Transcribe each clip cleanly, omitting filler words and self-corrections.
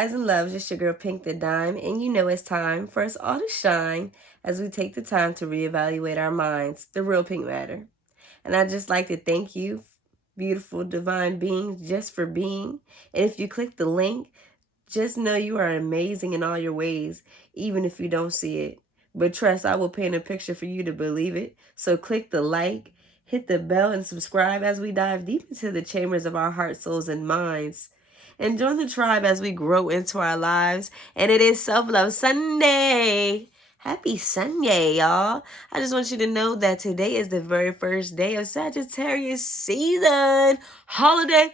rising loves, it's your girl Pink the Dime, and you know it's time for us all to shine as we take the time to reevaluate our minds, the real pink matter. And I'd just like to thank you, beautiful divine beings, just for being. And if you click the link, just know you are amazing in all your ways, even if you don't see it. But trust, I will paint a picture for you to believe it. So click the like, hit the bell, and subscribe as we dive deep into the chambers of our hearts, souls, and minds. And join the tribe as we grow into our lives. And it is Self-Love Sunday. Happy Sunday, y'all. I just want you to know that today is the very first day of Sagittarius season. Holiday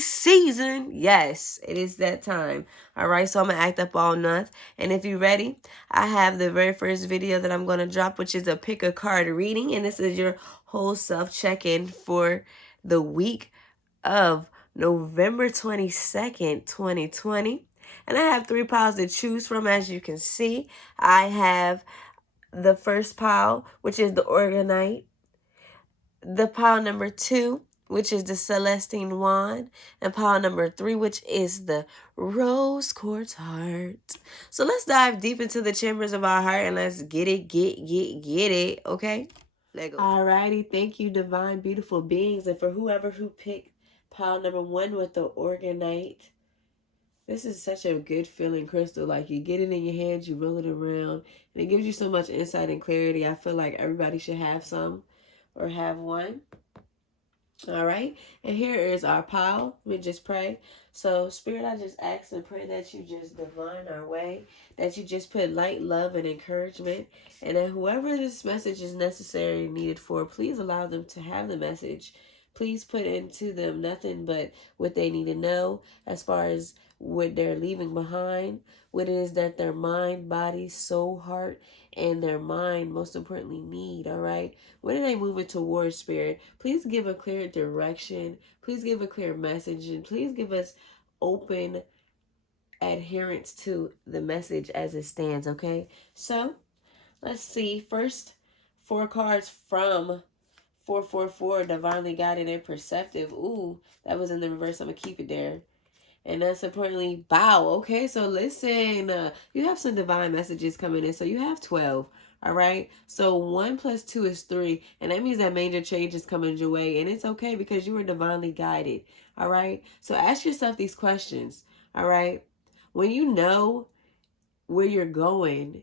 season. Yes, it is that time. All right, so I'm going to act up all month. And if you're ready, I have the very first video that I'm going to drop, which is a pick a card reading. And this is your whole self check-in for the week of November 22nd, 2020. And I have 3 piles to choose from, as you can see. I have the first pile, which is the Organite. The pile number 2, which is the Celestine Wand. And pile number 3, which is the Rose Quartz Heart. So let's dive deep into the chambers of our heart and let's get it, okay? Let go. Alrighty, thank you, divine, beautiful beings. And for whoever who picked pile number 1 with the Organite, this is such a good feeling crystal. Like, you get it in your hands, you roll it around, and it gives you so much insight and clarity. I feel like everybody should have some or have one. All right, and here is our pile. Let me just pray. So, Spirit, I just ask and pray that you just divine our way, that you just put light, love, and encouragement, and that whoever this message is necessary and needed for, please allow them to have the message. Please put into them nothing but what they need to know as far as what they're leaving behind, what it is that their mind, body, soul, heart, and their mind, most importantly, need, all right? What are they moving towards, Spirit? Please give a clear direction. Please give a clear message, and please give us open adherence to the message as it stands, okay? So, let's see. First, 4 cards from 444, Divinely Guided and Perceptive. Ooh, that was in the reverse. I'm going to keep it there. And that's importantly, bow. Okay, so listen, you have some divine messages coming in. So you have 12, all right? So 1 plus 2 is 3. And that means that major change is coming your way. And it's okay because you were divinely guided, all right? So ask yourself these questions, all right? When you know where you're going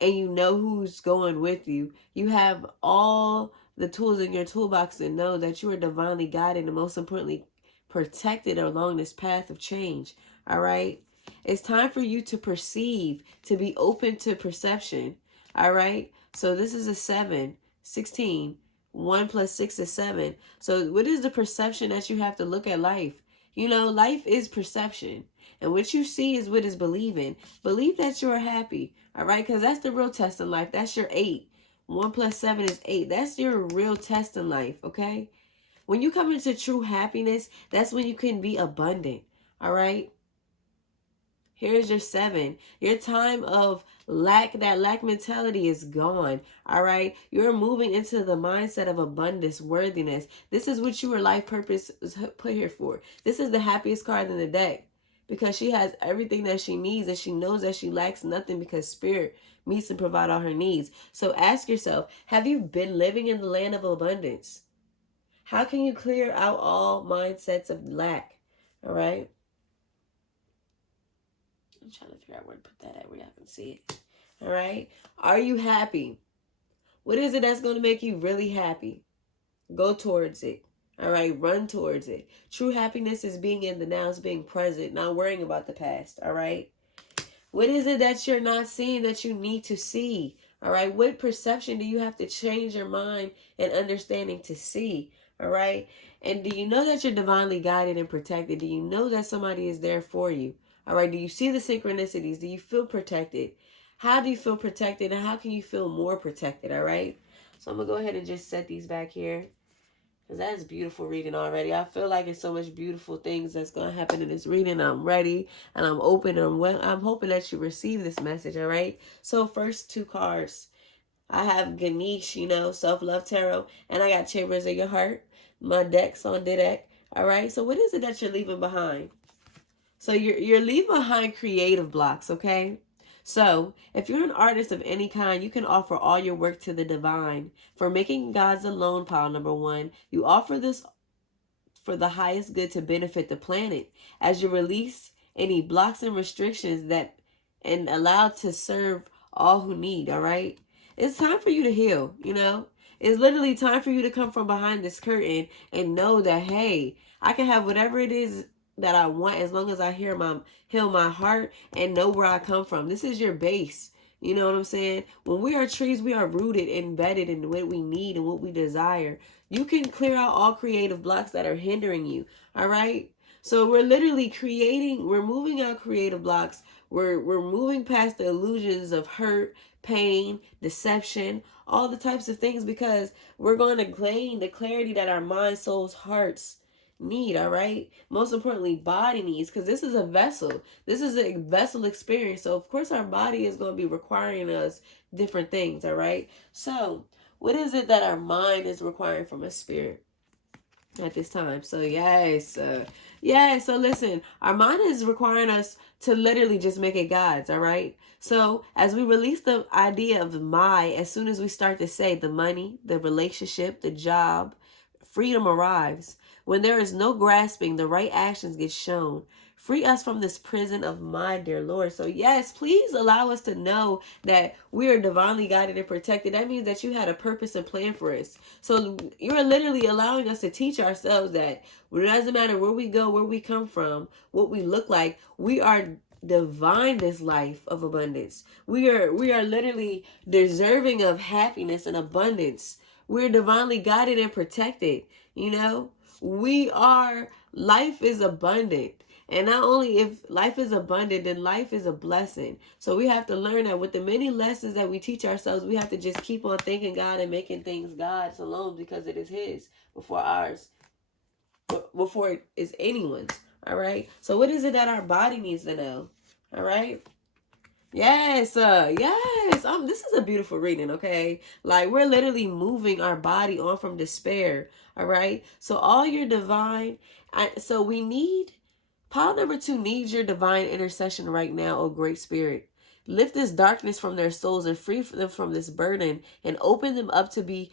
and you know who's going with you, you have all the tools in your toolbox to know that you are divinely guided and, most importantly, protected along this path of change. All right, it's time for you to perceive, to be open to perception. All right, so this is a 7, 16. 1 plus 6 is 7. So what is the perception that you have to look at life? You know, life is perception, and what you see is what is believing. Believe that you're happy. All right, because that's the real test in life. That's your 8. 1 plus 7 is 8. That's your real test in life. Okay. When you come into true happiness, that's when you can be abundant, all right? Here's your 7. Your time of lack, that lack mentality is gone, all right? You're moving into the mindset of abundance, worthiness. This is what your life purpose is put here for. This is the happiest card in the deck because she has everything that she needs and she knows that she lacks nothing because Spirit meets and provides all her needs. So ask yourself, have you been living in the land of abundance? How can you clear out all mindsets of lack? All right. I'm trying to figure out where to put that at where y'all can see it. All right. Are you happy? What is it that's going to make you really happy? Go towards it. All right. Run towards it. True happiness is being in the now, is being present, not worrying about the past. All right. What is it that you're not seeing that you need to see? All right. What perception do you have to change your mind and understanding to see? All right. And do you know that you're divinely guided and protected? Do you know that somebody is there for you? All right. Do you see the synchronicities? Do you feel protected? How do you feel protected? And how can you feel more protected? All right. So I'm going to go ahead and just set these back here, because that's beautiful reading already. I feel like it's so much beautiful things that's going to happen in this reading. I'm ready and I'm open. And I'm hoping that you receive this message. All right. So first 2 cards. I have Ganesh, you know, Self-Love Tarot, and I got Chambers of Your Heart. My deck's on the deck. All right. So what is it that you're leaving behind? So you're leaving behind creative blocks, okay? So, if you're an artist of any kind, you can offer all your work to the divine. For making God's alone, pile number one, you offer this for the highest good to benefit the planet. As you release any blocks and restrictions that and allowed to serve all who need, all right? It's time for you to heal, you know? It's literally time for you to come from behind this curtain and know that, hey, I can have whatever it is that I want as long as I heal my heart and know where I come from. This is your base. You know what I'm saying? When we are trees, we are rooted, embedded in what we need and what we desire. You can clear out all creative blocks that are hindering you. All right? So we're literally we're moving out creative blocks. We're moving past the illusions of hurt, pain, deception, all the types of things, because we're going to gain the clarity that our mind, souls, hearts need, all right? Most importantly, body needs, because this is a vessel. This is a vessel experience. So, of course, our body is going to be requiring us different things, all right? So, what is it that our mind is requiring from a spirit at this time? So, yes. So listen, our mind is requiring us to literally just make it God's, all right? So, as we release the idea of my, as soon as we start to say the money, the relationship, the job, freedom arrives. When there is no grasping, the right actions get shown. Free us from this prison of my dear Lord. So yes, please allow us to know that we are divinely guided and protected. That means that you had a purpose and plan for us. So you're literally allowing us to teach ourselves that it doesn't matter where we go, where we come from, what we look like, we are divine this life of abundance. We are literally deserving of happiness and abundance. We're divinely guided and protected. You know, life is abundant. And not only if life is abundant, then life is a blessing. So we have to learn that with the many lessons that we teach ourselves, we have to just keep on thanking God and making things God's alone, because it is His before ours, before it is anyone's. All right. So what is it that our body needs to know? All right. Yes, yes. This is a beautiful reading, okay? Like, we're literally moving our body on from despair, all right? So all your divine, so we need, pile number two needs your divine intercession right now, oh great spirit. Lift this darkness from their souls and free them from this burden and open them up to be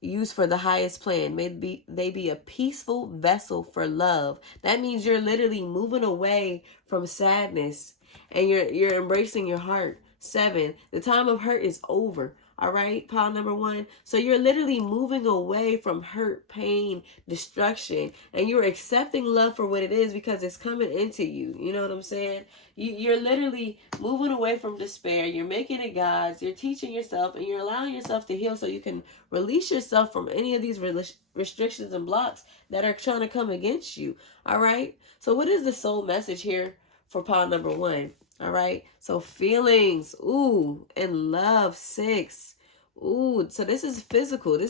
used for the highest plan. May they be a peaceful vessel for love. That means you're literally moving away from sadness and you're embracing your heart. 7, the time of hurt is over. All right, pile number one. So you're literally moving away from hurt, pain, destruction, and you're accepting love for what it is because it's coming into you. You know what I'm saying? You're literally moving away from despair. You're making it God's. You're teaching yourself, and you're allowing yourself to heal so you can release yourself from any of these restrictions and blocks that are trying to come against you. All right? So what is the soul message here for pile number one? All right. So feelings, ooh, and love, 6. Ooh, so this is physical.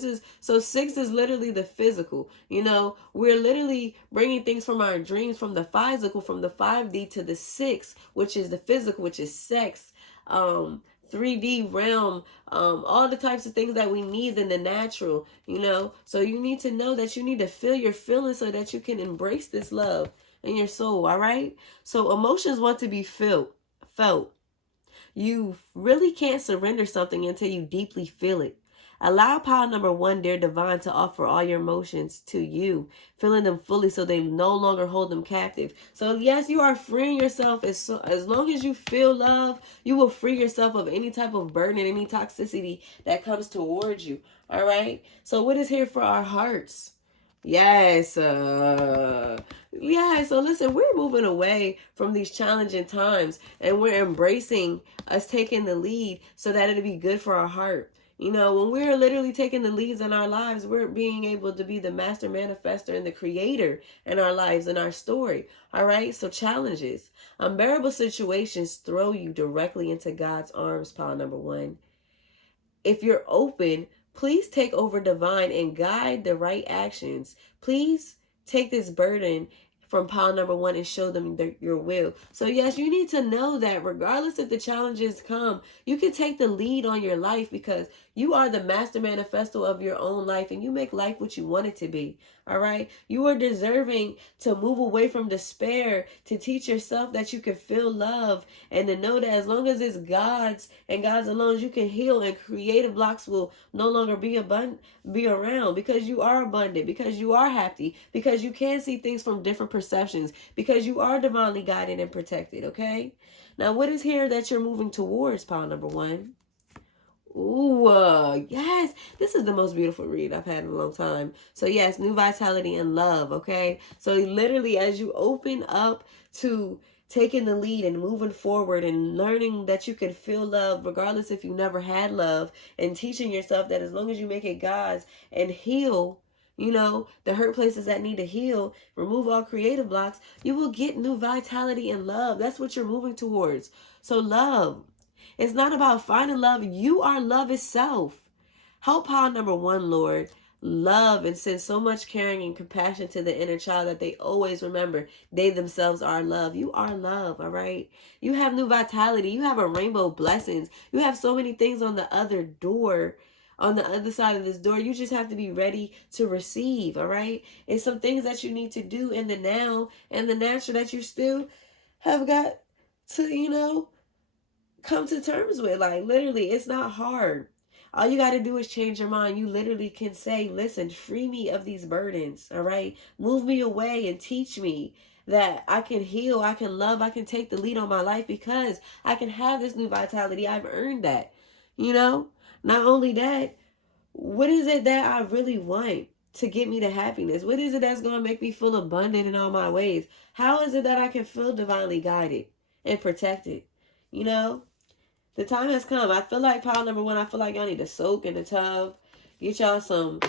So 6 is literally the physical. You know, we're literally bringing things from our dreams, from the physical, from the 5D to the 6, which is the physical, which is sex, 3D realm, all the types of things that we need in the natural, you know. So you need to know that you need to feel your feelings so that you can embrace this love in your soul, all right? So emotions want to be felt. You really can't surrender something until you deeply feel it. Allow pile number one, dear divine, to offer all your emotions to you, feeling them fully so they no longer hold them captive. So yes, you are freeing yourself. As long as you feel love, you will free yourself of any type of burden and any toxicity that comes towards you. All right? So what is here for our hearts? Yes. So listen, we're moving away from these challenging times and we're embracing us taking the lead so that it'll be good for our heart. You know, when we're literally taking the leads in our lives, we're being able to be the master manifester and the creator in our lives and our story. All right. So challenges, unbearable situations throw you directly into God's arms, pile number one. If you're open, please take over divine and guide the right actions. Please take this burden from pile number one and show them your will. So yes, you need to know that regardless if the challenges come, you can take the lead on your life because You are the master manifesto of your own life, and you make life what you want it to be. All right. You are deserving to move away from despair, to teach yourself that you can feel love, and to know that as long as it's God's and God's alone, you can heal, and creative blocks will no longer be around, because you are abundant, because you are happy, because you can see things from different perceptions, because you are divinely guided and protected. Okay. Now, what is here that you're moving towards, pile number 1? Ooh, yes. This is the most beautiful read I've had in a long time. So yes, new vitality and love, okay? So literally, as you open up to taking the lead and moving forward and learning that you can feel love regardless if you never had love, and teaching yourself that as long as you make it God's and heal, you know, the hurt places that need to heal, remove all creative blocks, you will get new vitality and love. That's what you're moving towards. So love. It's not about finding love. You are love itself. Help pile number 1, Lord, love and send so much caring and compassion to the inner child that they always remember they themselves are love. You are love, all right? You have new vitality. You have a rainbow of blessings. You have so many things on the other door, on the other side of this door. You just have to be ready to receive, all right? It's some things that you need to do in the now and the natural that you still have got to, you know, come to terms with. Like, literally, it's not hard. All you got to do is change your mind. You literally can say, listen, free me of these burdens, all right? Move me away and teach me that I can heal, I can love, I can take the lead on my life, because I can have this new vitality. I've earned that, you know? Not only that, what is it that I really want to get me to happiness? What is it that's going to make me feel abundant in all my ways? How is it that I can feel divinely guided and protected, you know? The time has come. I feel like pile number 1, I feel like y'all need to soak in the tub. Get y'all some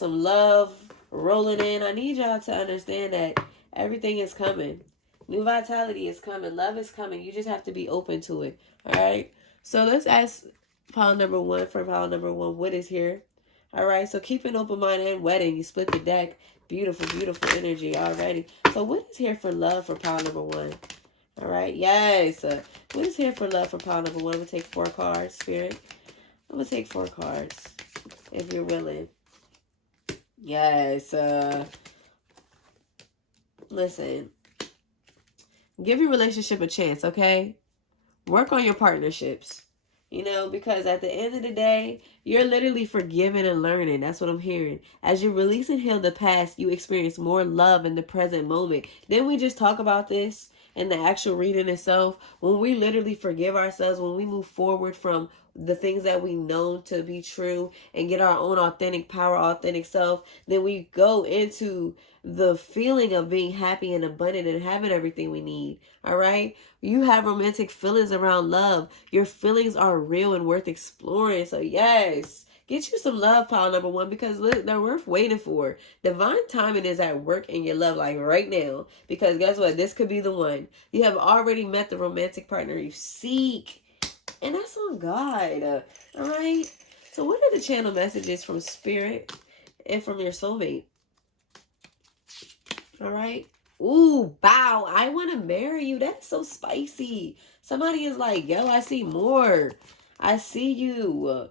love rolling in. I need y'all to understand that everything is coming. New vitality is coming. Love is coming. You just have to be open to it. All right. So let's ask pile number 1 for pile number 1. What is here? All right. So keep an open mind and wedding. You split the deck. Beautiful, beautiful energy already. So what is here for love for pile number 1? All right, yes. What is here for love for pile number 1? I'm going to take 4 cards, Spirit. I'm going to take 4 cards, if you're willing. Yes. Listen. Give your relationship a chance, okay? Work on your partnerships. You know, because at the end of the day, you're literally forgiving and learning. That's what I'm hearing. As you release and heal the past, you experience more love in the present moment. Didn't we just talk about this in the actual reading itself? When we literally forgive ourselves, when we move forward from the things that we know to be true and get our own authentic power, authentic self, then we go into the feeling of being happy and abundant and having everything we need. All right. You have romantic feelings around love. Your feelings are real and worth exploring. So yes, get you some love, pile number 1, because they're worth waiting for. Divine timing is at work in your love life right now, because guess what? This could be the one. You have already met the romantic partner you seek, and that's on God. All right. So what are the channel messages from Spirit and from your soulmate? All right. Ooh, bow. I want to marry you. That's so spicy. Somebody is like, yo, I see more. I see you.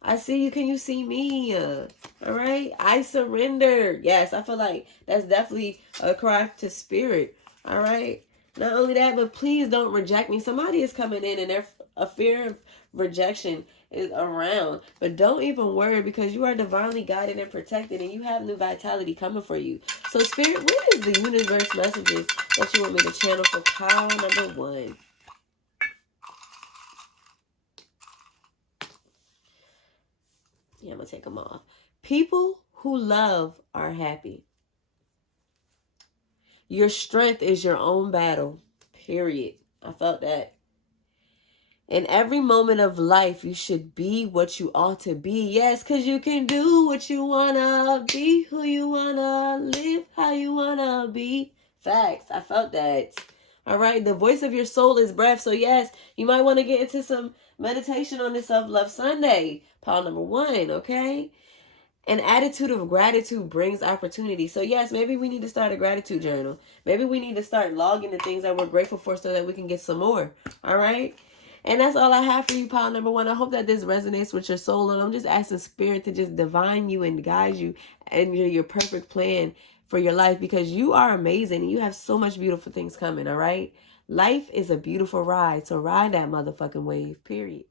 I see you. Can you see me? All right. I surrender. Yes, I feel like that's definitely a cry to Spirit. All right. Not only that, but please don't reject me. Somebody is coming in and there's a fear of rejection is around. But don't even worry, because you are divinely guided and protected, and you have new vitality coming for you. So Spirit, what is the universe messages that you want me to channel for pile number 1? Yeah, I'm going to take them off. People who love are happy. Your strength is your own battle. Period. I felt that. In every moment of life, you should be what you ought to be. Yes, because you can do what you want to be, who you want to live, how you want to be. Facts. I felt that. All right. The voice of your soul is breath. So yes, you might want to get into some meditation on this Self-Love Sunday. Pile number 1, okay? An attitude of gratitude brings opportunity. So yes, maybe we need to start a gratitude journal. Maybe we need to start logging the things that we're grateful for so that we can get some more. All right? And that's all I have for you, pile number one. I hope that this resonates with your soul. And I'm just asking Spirit to just divine you and guide you and your perfect plan for your life, because you are amazing and you have so much beautiful things coming, all right? Life is a beautiful ride, so ride that motherfucking wave, period.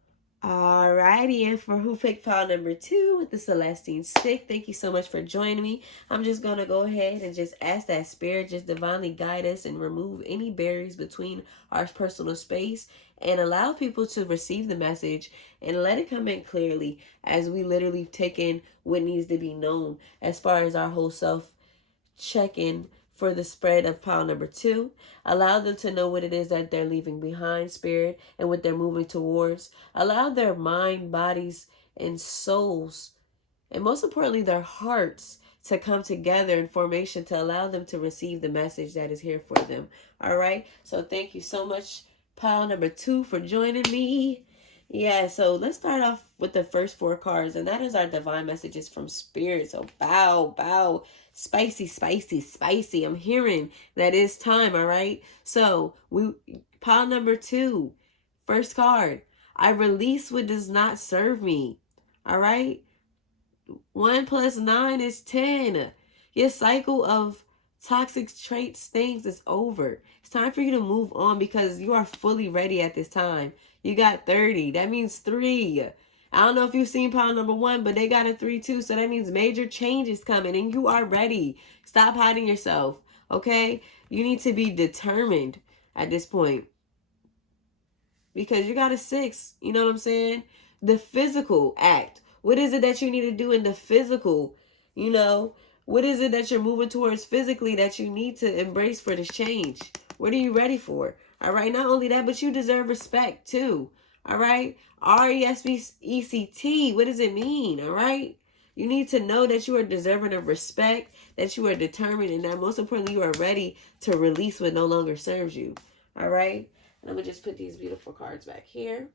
Alrighty, and for who picked pile number two with the Celestine stick, thank you so much for joining me. I'm just going to go ahead and just ask that Spirit just divinely guide us and remove any barriers between our personal space and allow people to receive the message and let it come in clearly as we literally take in what needs to be known as far as our whole self check-in for the spread of pile number two. Allow them to know what it is that they're leaving behind, Spirit, and what they're moving towards. Allow their mind, bodies, and souls, and most importantly, their hearts, to come together in formation to allow them to receive the message that is here for them. All right? So thank you so much, pile number two, for joining me. Yeah, so let's start off with the first four cards, and that is our divine messages from Spirit. So bow, bow, spicy, spicy, spicy. I'm hearing that it's time, all right? So pile number two, first card. I release what does not serve me, all right? 1 + 9 is 10. Your cycle of toxic traits things is over. It's time for you to move on because you are fully ready at this time. You got 30. That means 3. I don't know if you've seen pile number one, but they got a 3 too. So that means major change is coming and you are ready. Stop hiding yourself. Okay? You need to be determined at this point, because you got a 6. You know what I'm saying? The physical act. What is it that you need to do in the physical? You know, what is it that you're moving towards physically that you need to embrace for this change? What are you ready for? All right. Not only that, but you deserve respect too. All right. RESPECT. What does it mean? All right. You need to know that you are deserving of respect, that you are determined, and that most importantly, you are ready to release what no longer serves you. All right. And I'm going to just put these beautiful cards back here.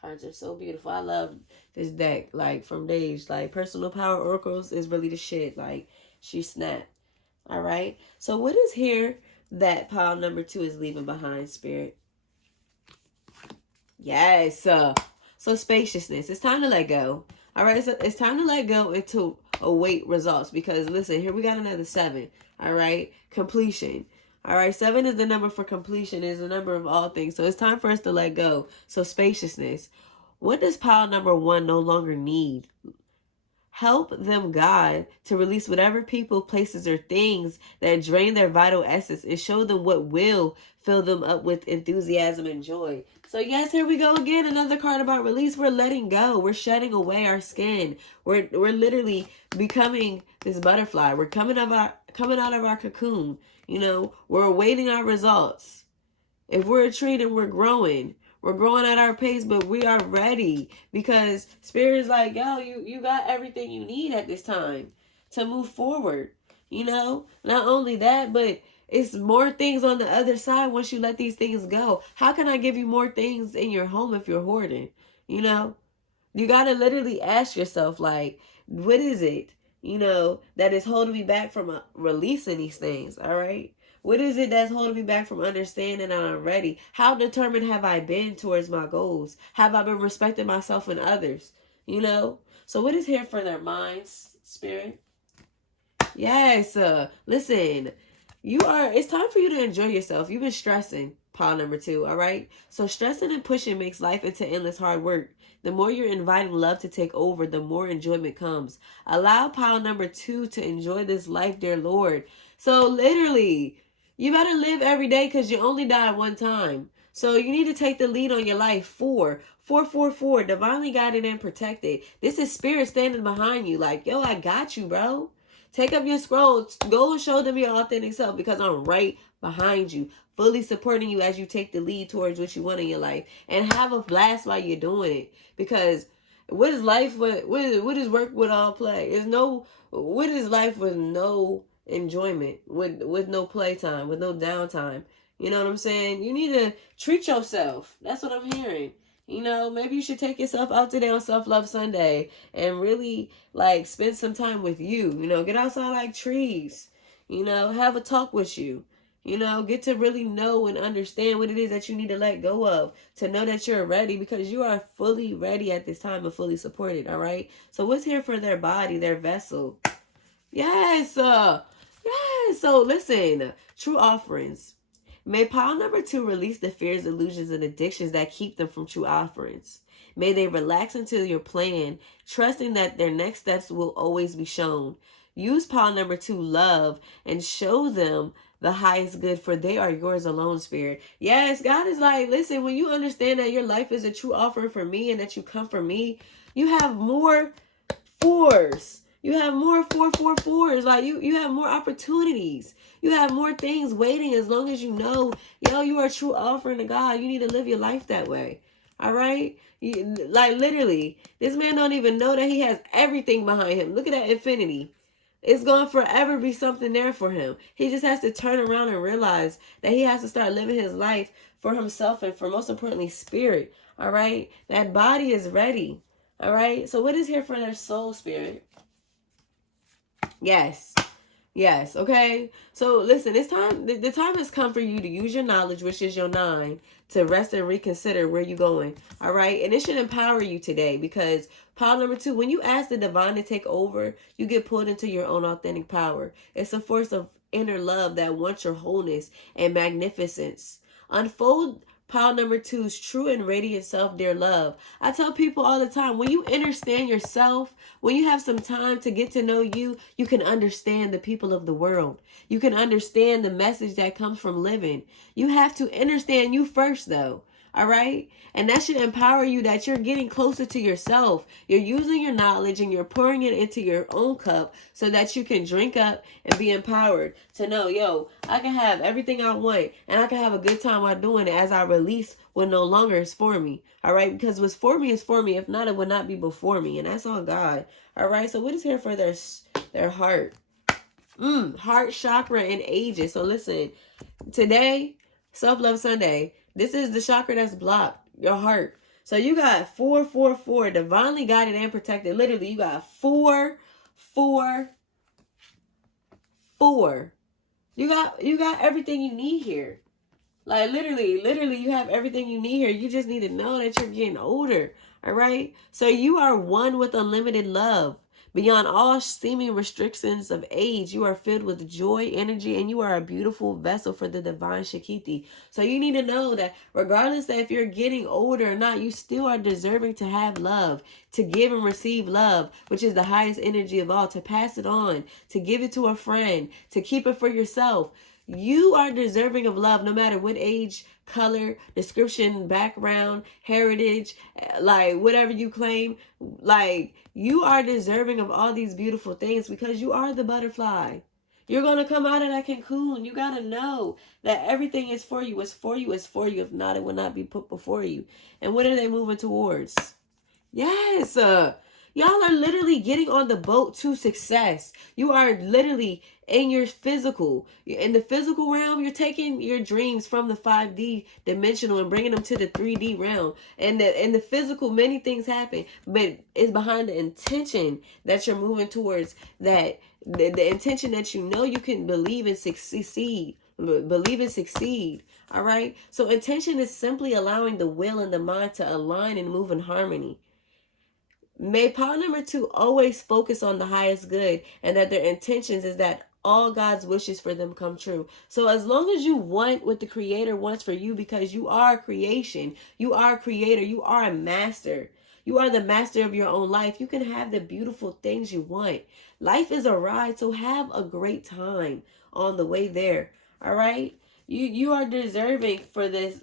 Cards are so beautiful. I love this deck, like, from Dage. Like, Personal Power Oracles is really the shit. Like, she snapped. All right. So what is here that pile number two is leaving behind, Spirit? Yes. So spaciousness. It's time to let go. All right. So it's time to let go and to await results, because, listen, here we got another 7. All right. Completion. All right, 7 is the number for completion, is the number of all things. So it's time for us to let go. So spaciousness. What does pile number one no longer need? Help them, God, to release whatever people, places, or things that drain their vital essence and show them what will fill them up with enthusiasm and joy. So yes, here we go again. Another card about release. We're letting go. We're shedding away our skin. We're literally becoming this butterfly. We're coming out of our cocoon. You know, we're awaiting our results. If we're a tree, then we're growing. We're growing at our pace, but we are ready, because Spirit is like, yo, you got everything you need at this time to move forward. You know, not only that, but it's more things on the other side once you let these things go. How can I give you more things in your home if you're hoarding? You know, you got to literally ask yourself, like, what is it, you know, that is holding me back from releasing these things, all right? What is it that's holding me back from understanding that I'm ready? How determined have I been towards my goals? Have I been respecting myself and others? You know? So what is here for their minds, Spirit? Yes. Listen, it's time for you to enjoy yourself. You've been stressing, pile number two, all right? So stressing and pushing makes life into endless hard work. The more you're inviting love to take over, the more enjoyment comes. Allow pile number two to enjoy this life, dear Lord. So literally, you better live every day, because you only die one time. So you need to take the lead on your life. 444, divinely guided and protected. This is Spirit standing behind you like, yo, I got you, bro. Take up your scroll. Go and show them your authentic self, because I'm right behind you, fully supporting you as you take the lead towards what you want in your life. And have a blast while you're doing it, because what is life? What is work with all play? What is life with no enjoyment, with no playtime, with no downtime? You know what I'm saying? You need to treat yourself. That's what I'm hearing. You know, maybe you should take yourself out today on Self-Love Sunday and really, like, spend some time with you. You know, get outside like trees. You know, have a talk with you. You know, get to really know and understand what it is that you need to let go of, to know that you're ready, because you are fully ready at this time and fully supported, all right? So what's here for their body, their vessel? Yes, yes. So listen, true offerings. May pile number 2 release the fears, illusions, and addictions that keep them from true offerings. May they relax into your plan, trusting that their next steps will always be shown. Use pile number 2, love, and show them the highest good, for they are yours alone, spirit. Yes, God is like, listen, when you understand that your life is a true offering for me and that you come from me, you have more fours. You have more 444s. Like you have more opportunities. You have more things waiting, as long as you know, yo, you are a true offering to God. You need to live your life that way. All right? Like literally, this man don't even know that he has everything behind him. Look at that infinity. It's going to forever be something there for him. He just has to turn around and realize that he has to start living his life for himself and for, most importantly, spirit. All right? That body is ready. All right? So what is here for their soul, spirit? Yes. Yes, okay? So listen, it's time. The time has come for you to use your knowledge, which is your 9, to rest and reconsider where you're going. All right? And it should empower you today, because pile number 2, when you ask the divine to take over, you get pulled into your own authentic power. It's a force of inner love that wants your wholeness and magnificence. Unfold pile number 2's true and radiant self, dear love. I tell people all the time, when you understand yourself, when you have some time to get to know you, you can understand the people of the world. You can understand the message that comes from living. You have to understand you first, though. All right? And that should empower you, that you're getting closer to yourself. You're using your knowledge and you're pouring it into your own cup so that you can drink up and be empowered to know, yo, I can have everything I want and I can have a good time while doing it, as I release what no longer is for me. All right? Because what's for me is for me. If not, it would not be before me. And that's on God. All right? So what is here for their heart? Heart chakra and ages. So listen, today, Self-Love Sunday, this is the chakra that's blocked, your heart. So you got 444, divinely guided and protected. Literally, you got 4, 4, 4. You got everything you need here. Like literally, you have everything you need here. You just need to know that you're getting older. All right? So you are one with unlimited love. Beyond all seeming restrictions of age, you are filled with joy, energy, and you are a beautiful vessel for the divine Shakti. So you need to know that regardless that if you're getting older or not, you still are deserving to have love, to give and receive love, which is the highest energy of all, to pass it on, to give it to a friend, to keep it for yourself. You are deserving of love, no matter what age, color, description, background, heritage, like whatever you claim. Like, you are deserving of all these beautiful things, because you are the butterfly. You're going to come out of that cocoon. You got to know that everything is for you. It's for you. It's for you. If not, it will not be put before you. And what are they moving towards? Yes. Y'all are literally getting on the boat to success. You are literally in your physical. In the physical realm, you're taking your dreams from the 5D dimensional and bringing them to the 3D realm. And in the physical, many things happen. But it's behind the intention that you're moving towards, that the intention that you know you can believe and succeed. Believe and succeed. All right? So intention is simply allowing the will and the mind to align and move in harmony. May pile number 2 always focus on the highest good, and that their intentions is that all God's wishes for them come true. So as long as you want what the Creator wants for you, because you are a creation, you are a creator, you are a master. You are the master of your own life. You can have the beautiful things you want. Life is a ride, so have a great time on the way there. All right? You are deserving for this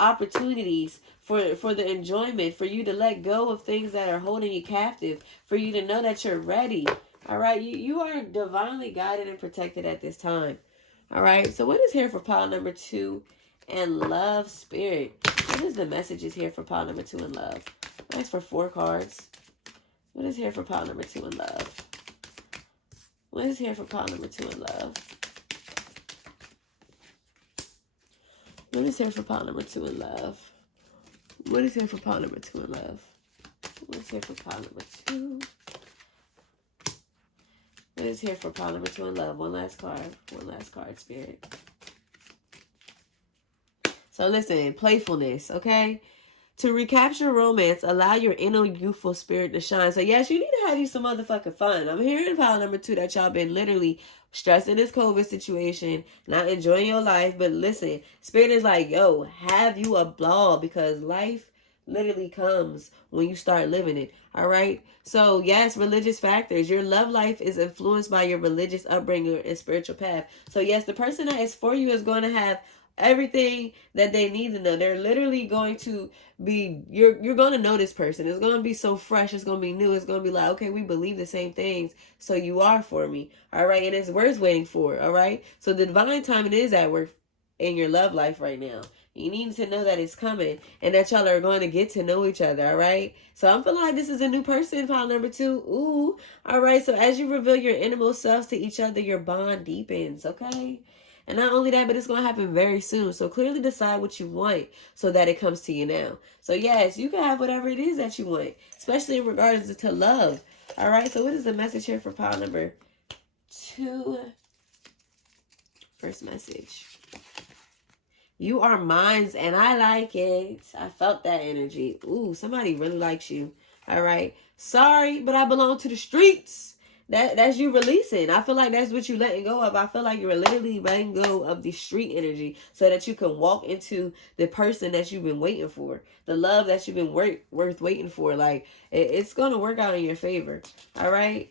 opportunities, for the enjoyment, for you to let go of things that are holding you captive, for you to know that you're ready. All right, you are divinely guided and protected at this time. All right, so what is here for pile number 2 and love, spirit? What is the messages here for pile number 2 and love? That's for 4 cards. What is here for pile number 2 and love? What is here for pile number 2 and love? What is here for pile number 2 in love? What is here for pile number 2 in love? What's here for pile number 2? What is here for pile number 2 in love? One last card. One last card, spirit. So listen, playfulness, okay? To recapture romance, allow your inner youthful spirit to shine. So yes, you need to have you some motherfucking fun. I'm hearing pile number 2 that y'all been literally stressing this COVID situation, not enjoying your life. But listen, spirit is like, yo, have you a ball, because life literally comes when you start living it. All right. So yes, religious factors. Your love life is influenced by your religious upbringing and spiritual path. So yes, the person that is for you is going to have everything that they need to know. They're literally going to be, you're going to know this person. It's going to be so fresh. It's going to be new. It's going to be like, okay, we believe the same things. So you are for me. All right. And it's worth waiting for. All right. So the divine timing is at work in your love life right now. You need to know that it's coming and that y'all are going to get to know each other. All right. So I'm feeling like this is a new person, pile number 2. Ooh. All right. So as you reveal your innermost selves to each other, your bond deepens. Okay. And not only that, but it's going to happen very soon. So clearly decide what you want so that it comes to you now. So yes, you can have whatever it is that you want, especially in regards to love. All right. So what is the message here for pile number 2? First message. You are mine and I like it. I felt that energy. Ooh, somebody really likes you. All right. Sorry, but I belong to the streets. That's you releasing. I feel like that's what you letting go of. I feel like you're literally letting go of the street energy so that you can walk into the person that you've been waiting for. The love that you've been worth waiting for. Like, it's going to work out in your favor. All right.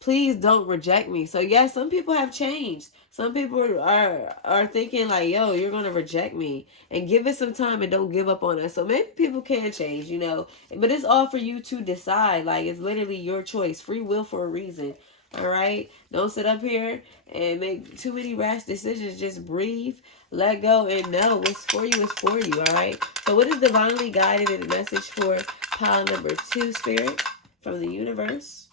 Please don't reject me. So yes, some people have changed. Some people are thinking like, yo, you're going to reject me, and give it some time and don't give up on us. So maybe people can change, you know, but it's all for you to decide. Like, it's literally your choice, free will for a reason. All right. Don't sit up here and make too many rash decisions. Just breathe, let go, and know what's for you is for you. All right. So what is divinely guided in the message for pile number 2, spirit, from the universe?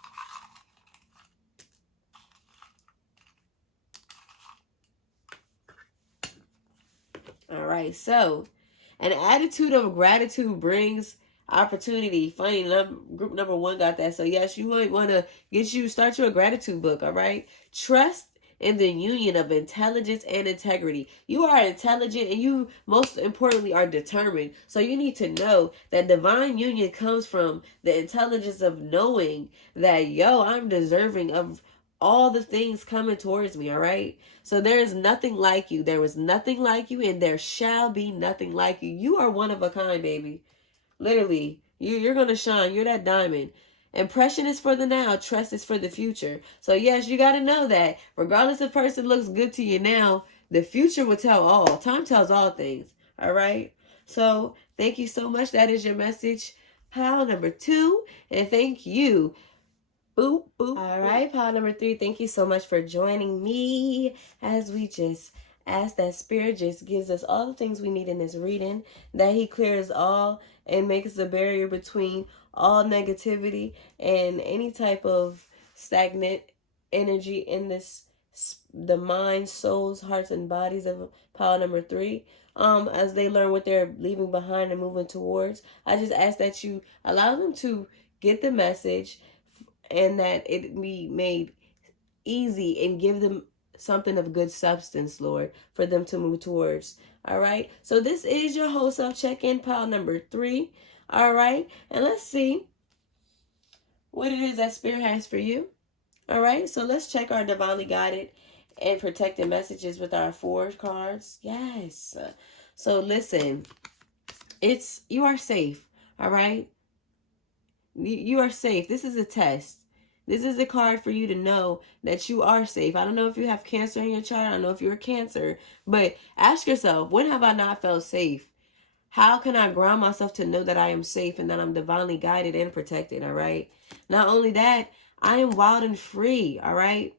All right, so an attitude of gratitude brings opportunity. Funny, group number 1 got that. So yes, you might want to start you a gratitude book. All right, trust in the union of intelligence and integrity. You are intelligent, and you most importantly are determined. So you need to know that divine union comes from the intelligence of knowing that, yo, I'm deserving of all the things coming towards me. All right. So there is nothing like you. There was nothing like you, and there shall be nothing like you. You are one of a kind, baby. Literally, you're going to shine. You're that diamond. Impression is for the now. Trust is for the future. So yes, you got to know that regardless if a person looks good to you now, the future will tell all. Time tells all things. All right. So thank you so much. That is your message, pile number 2. And thank you. Boop, boop. All right, pile number 3. Thank you so much for joining me as we just ask that spirit just gives us all the things we need in this reading, that he clears all and makes the barrier between all negativity and any type of stagnant energy in the mind, souls, hearts, and bodies of pile number 3. As they learn what they're leaving behind and moving towards, I just ask that you allow them to get the message, and that it be made easy, and give them something of good substance, Lord, for them to move towards. All right. So this is your whole self check-in, pile number 3. All right. And let's see what it is that spirit has for you. All right. So let's check our divinely guided and protected messages with our 4 cards. Yes. So listen, you are safe. All right. You are safe. This is a test. This is the card for you to know that you are safe. I don't know if you have cancer in your chart. I don't know if you're a Cancer. But ask yourself, when have I not felt safe? How can I ground myself to know that I am safe and that I'm divinely guided and protected, all right? Not only that, I am wild and free, all right?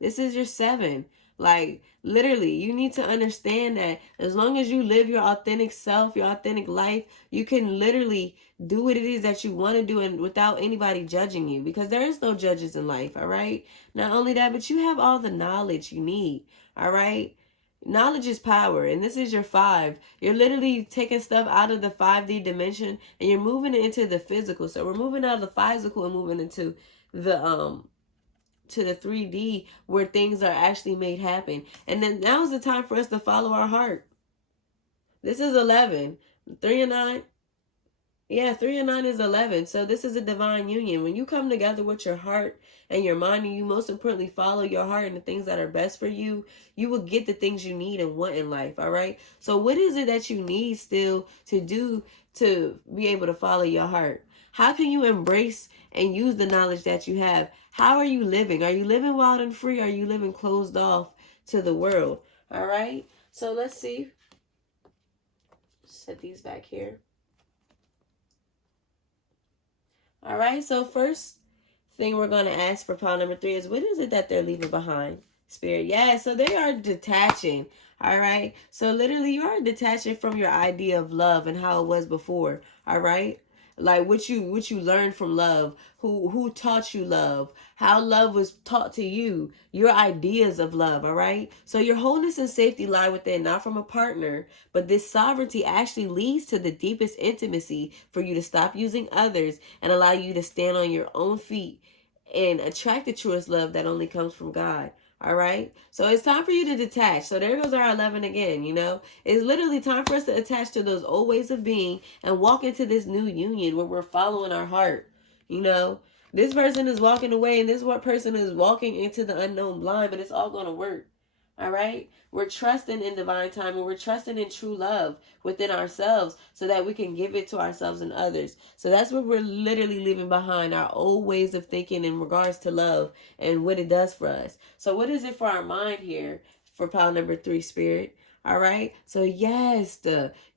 This is your 7. Like, literally, you need to understand that as long as you live your authentic self, your authentic life, you can literally do what it is that you want to do, and without anybody judging you, because there is no judges in life, all right? Not only that, but you have all the knowledge you need, all right? Knowledge is power, and this is your 5. You're literally taking stuff out of the 5D dimension, and you're moving it into the physical. So we're moving out of the physical and moving into the to the 3D, where things are actually made happen. And then now is the time for us to follow our heart. This is 11. 3 and 9. Yeah, 3 and 9 is 11. So this is a divine union. When you come together with your heart and your mind, and you most importantly follow your heart and the things that are best for you, you will get the things you need and want in life. All right. So what is it that you need still to do to be able to follow your heart? How can you embrace and use the knowledge that you have? How are you living? Are you living wild and free? Are you living closed off to the world? All right. So let's see. Set these back here. All right, so first thing we're going to ask for pile number 3 is, what is it that they're leaving behind, Spirit? Yeah, so they are detaching. All right, so literally you are detaching from your idea of love and how it was before. All right, like what you learned from love, who taught you love, how love was taught to you, your ideas of love. All right, so your wholeness and safety lie within, not from a partner, but this sovereignty actually leads to the deepest intimacy for you to stop using others and allow you to stand on your own feet and attract the truest love that only comes from God. All right. So it's time for you to detach. So there goes our 11 again. You know, it's literally time for us to attach to those old ways of being and walk into this new union where we're following our heart. You know, this person is walking away and this person is walking into the unknown blind, but it's all going to work. All right. We're trusting in divine time, and we're trusting in true love within ourselves so that we can give it to ourselves and others. So that's what we're literally leaving behind, our old ways of thinking in regards to love and what it does for us. So what is it for our mind here for pile number 3, Spirit? All right. So yes,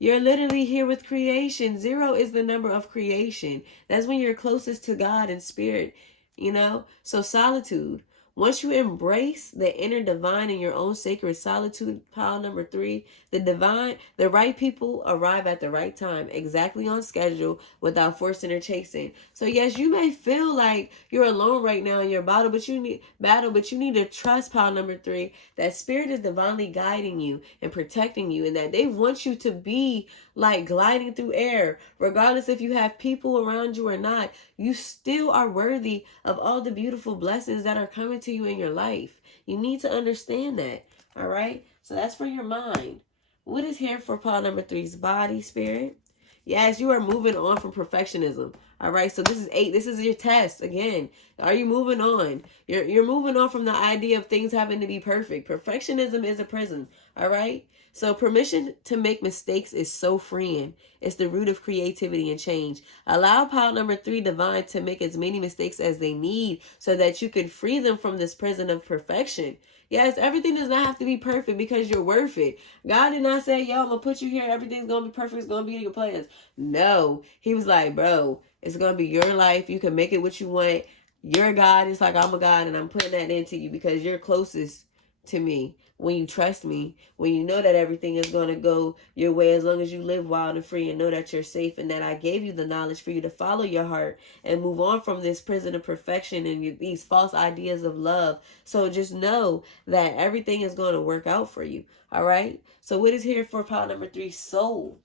you're literally here with creation. 0 is the number of creation. That's when you're closest to God and Spirit, you know. So solitude. Once you embrace the inner divine in your own sacred solitude, pile number 3, the right people arrive at the right time, exactly on schedule, without forcing or chasing. So yes, you may feel like you're alone right now in your battle, but you need to trust, pile number 3, that Spirit is divinely guiding you and protecting you, and that they want you to be like gliding through air. Regardless if you have people around you or not, you still are worthy of all the beautiful blessings that are coming to you in your life. You need to understand that. All right. So that's for your mind. What is here for pile number 3's body, Spirit? Yes, you are moving on from perfectionism. All right. So this is 8. This is your test again. Are you moving on? You're moving on from the idea of things having to be perfect. Perfectionism is a prison. All right. So permission to make mistakes is so freeing. It's the root of creativity and change. Allow pile number 3 divine to make as many mistakes as they need so that you can free them from this prison of perfection. Yes, everything does not have to be perfect because you're worth it. God did not say, yo, I'm going to put you here. Everything's going to be perfect. It's going to be your plans. No, he was like, bro, it's going to be your life. You can make it what you want. You're God. It's like I'm a God, and I'm putting that into you because you're closest to me. When you trust me, when you know that everything is going to go your way as long as you live wild and free and know that you're safe and that I gave you the knowledge for you to follow your heart and move on from this prison of perfection and these false ideas of love. So just know that everything is going to work out for you. All right. So what is here for pile number 3? Soul.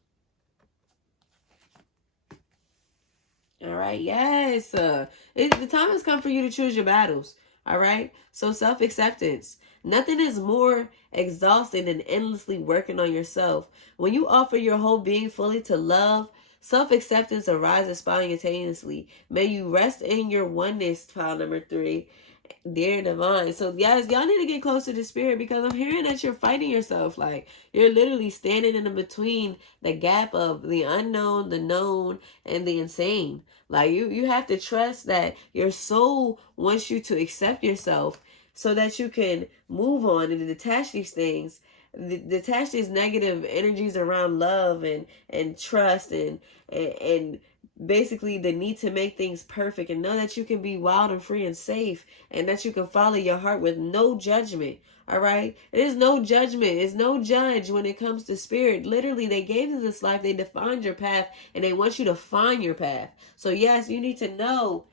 All right. Yes. The time has come for you to choose your battles. All right. So self-acceptance. Nothing is more exhausting than endlessly working on yourself. When you offer your whole being fully to love, self-acceptance arises spontaneously. May you rest in your oneness, pile number 3. Dear divine. So yes, y'all need to get closer to Spirit because I'm hearing that you're fighting yourself. Like you're literally standing in between the gap of the unknown, the known, and the insane. Like you have to trust that your soul wants you to accept yourself so that you can move on and detach these things, detach these negative energies around love and trust and basically the need to make things perfect, and know that you can be wild and free and safe, and that you can follow your heart with no judgment. All right, there's no judgment, it's no judge when it comes to Spirit. Literally, they gave you this life, they defined your path, and they want you to find your path. So yes, you need to know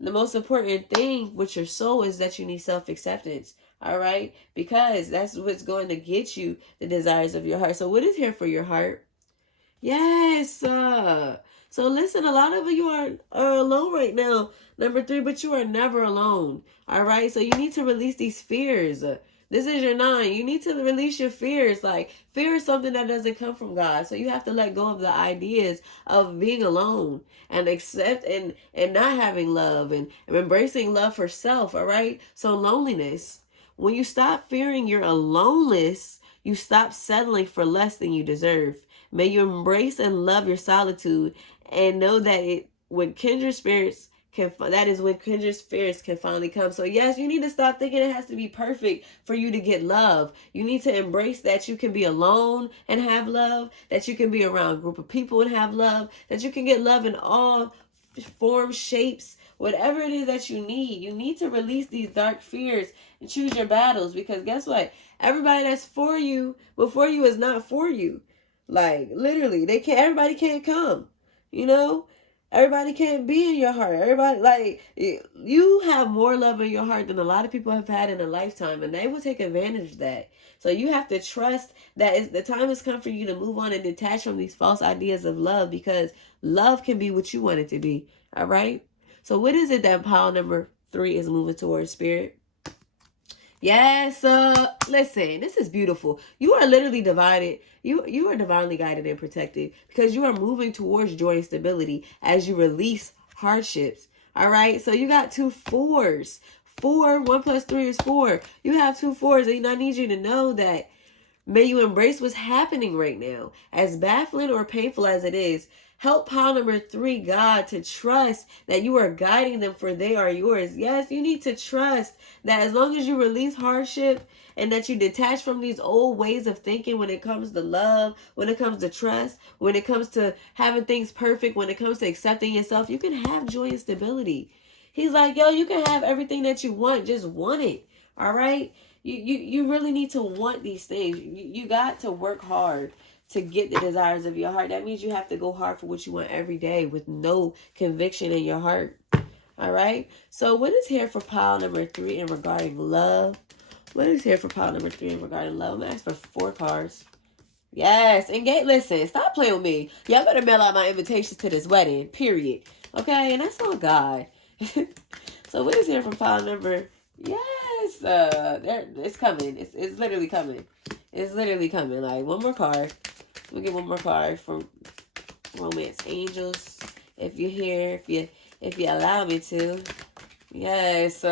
the most important thing with your soul is that you need self-acceptance. All right, because that's what's going to get you the desires of your heart. So what is here for your heart? Yes. So listen, a lot of you are alone right now, number 3, but you are never alone. All right. So you need to release these fears. This is your 9. You need to release your fears. Like, fear is something that doesn't come from God. So you have to let go of the ideas of being alone and accept and not having love and embracing love for self, all right? So loneliness. When you stop fearing you're aloneness, you stop settling for less than you deserve. May you embrace and love your solitude and know that when kindred spirits that is when kindred spirits can finally come. So yes, you need to stop thinking it has to be perfect for you to get love. You need to embrace that you can be alone and have love, that you can be around a group of people and have love, that you can get love in all forms, shapes, whatever it is that you need. You need to release these dark fears and choose your battles, because guess what? Everybody that's for you before you is not for you. Like, literally, everybody can't come. You know? Everybody can't be in your heart. Everybody, like, you have more love in your heart than a lot of people have had in a lifetime, and they will take advantage of that. So you have to trust that the time has come for you to move on and detach from these false ideas of love, because love can be what you want it to be. All right? So what is it that pile number 3 is moving towards, Spirit? Yes, listen, this is beautiful. You are literally divided. You are divinely guided and protected, because you are moving towards joy and stability as you release hardships. All right, so you got 2 4s. 4, 1 plus 3 is 4. You have 2 4s, and I need you to know that may you embrace what's happening right now, as baffling or painful as it is. Help pile number 3, God, to trust that you are guiding them, for they are yours. Yes, you need to trust that as long as you release hardship and that you detach from these old ways of thinking when it comes to love, when it comes to trust, when it comes to having things perfect, when it comes to accepting yourself, you can have joy and stability. He's like, yo, you can have everything that you want. Just want it. All right? You really need to want these things. You got to work hard to get the desires of your heart. That means you have to go hard for what you want every day with no conviction in your heart. All right? So what is here for pile number 3 in regarding love? What is here for pile number 3 in regarding love? I'm going to ask for 4 cards. Yes. Listen, stop playing with me. Y'all better mail out my invitation to this wedding. Period. Okay? And that's on God. So what is here for pile number... Yes. It's coming. It's literally coming. It's literally coming. Like, one more card. We'll get one more card from Romance Angels. If you're here, if you allow me to. Yes.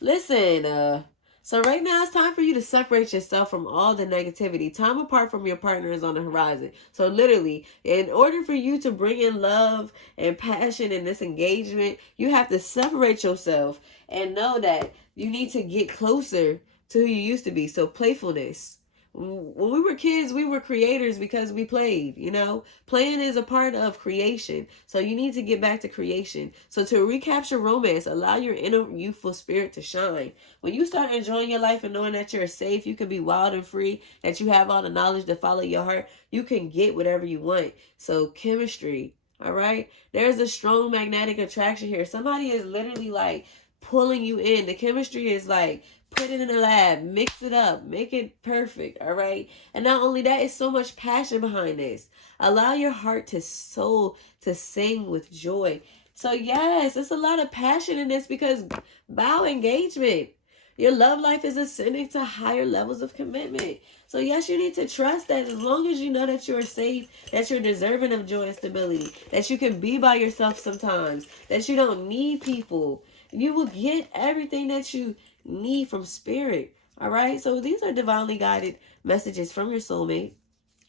Listen. So right now it's time for you to separate yourself from all the negativity. Time apart from your partner is on the horizon. So literally, in order for you to bring in love and passion in this engagement, you have to separate yourself and know that you need to get closer to who you used to be. So playfulness. When we were kids, we were creators because we played, you know. Playing is a part of creation. So you need to get back to creation. So to recapture romance, allow your inner youthful spirit to shine. When you start enjoying your life and knowing that you're safe, you can be wild and free, that you have all the knowledge to follow your heart, you can get whatever you want. So chemistry, all right? There's a strong magnetic attraction here. Somebody is literally like pulling you in. The chemistry is like, put it in the lab, mix it up, make it perfect, all right? And not only that, it's so much passion behind this. Allow your heart to soul to sing with joy. So yes, it's a lot of passion in this, because vow engagement. Your love life is ascending to higher levels of commitment. So yes, you need to trust that as long as you know that you're safe, that you're deserving of joy and stability, that you can be by yourself sometimes, that you don't need people, you will get everything that you need from spirit. All right, so these are divinely guided messages from your soulmate,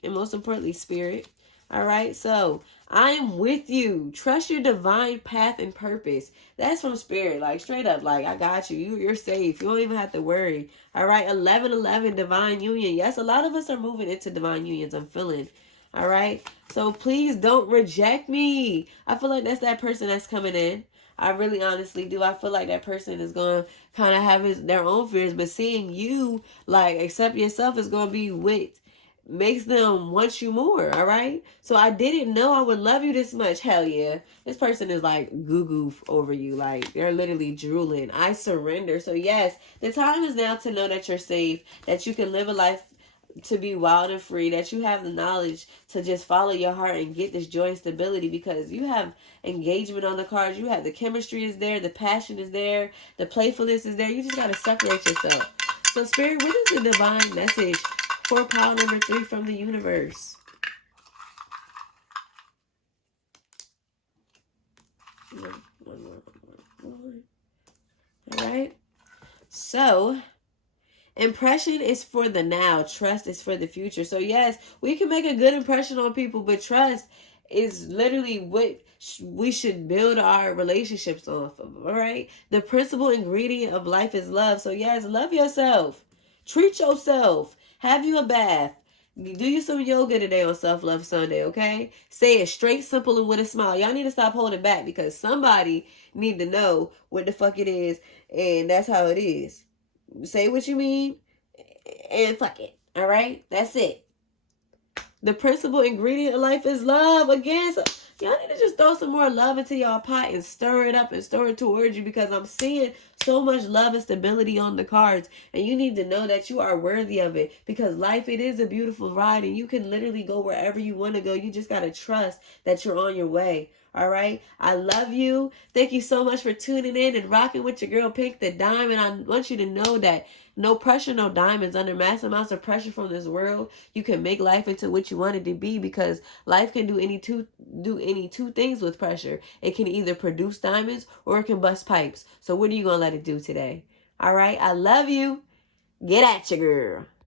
and most importantly, spirit. All right, so I'm with you. Trust your divine path and purpose. That's from spirit, like straight up, like I got you. You're safe. You don't even have to worry. All right, 1111 divine union. Yes, a lot of us are moving into divine unions. I'm feeling. All right, so please don't reject me. I feel like that's that person that's coming in. I really honestly do. I feel like that person is going to kind of have their own fears, but seeing you, like, accept yourself is going to be what makes them want you more, all right? So I didn't know I would love you this much. Hell yeah. This person is like goo-goo over you. Like, they're literally drooling. I surrender. So yes, the time is now to know that you're safe, that you can live a life to be wild and free, that you have the knowledge to just follow your heart and get this joy and stability, because you have engagement on the cards. You have the chemistry is there, the passion is there, the playfulness is there. You just got to separate yourself. So Spirit, what is the divine message for pile number 3 from the universe? All right. So impression is for the now. Trust is for the future. So yes, we can make a good impression on people, but trust is literally what we should build our relationships off of. All right. The principal ingredient of life is love. So yes, love yourself. Treat yourself. Have you a bath. Do you some yoga today on Self-Love Sunday, okay? Say it straight, simple, and with a smile. Y'all need to stop holding back because somebody need to know what the fuck it is, and that's how it is. Say what you mean, and fuck it. All right? That's it. The principal ingredient of life is love. Again, so y'all need to just throw some more love into y'all pot and stir it up and stir it towards you, because I'm seeing so much love and stability on the cards, and you need to know that you are worthy of it, because life, it is a beautiful ride, and you can literally go wherever you want to go. You just got to trust that you're on your way. All right. I love you. Thank you so much for tuning in and rocking with your girl Pink the Diamond. I want you to know that no pressure, no diamonds. Under mass amounts of pressure from this world, you can make life into what you want it to be, because life can do any two things with pressure. It can either produce diamonds or it can bust pipes. So what are you going to let it do today? All right. I love you. Get at you, girl.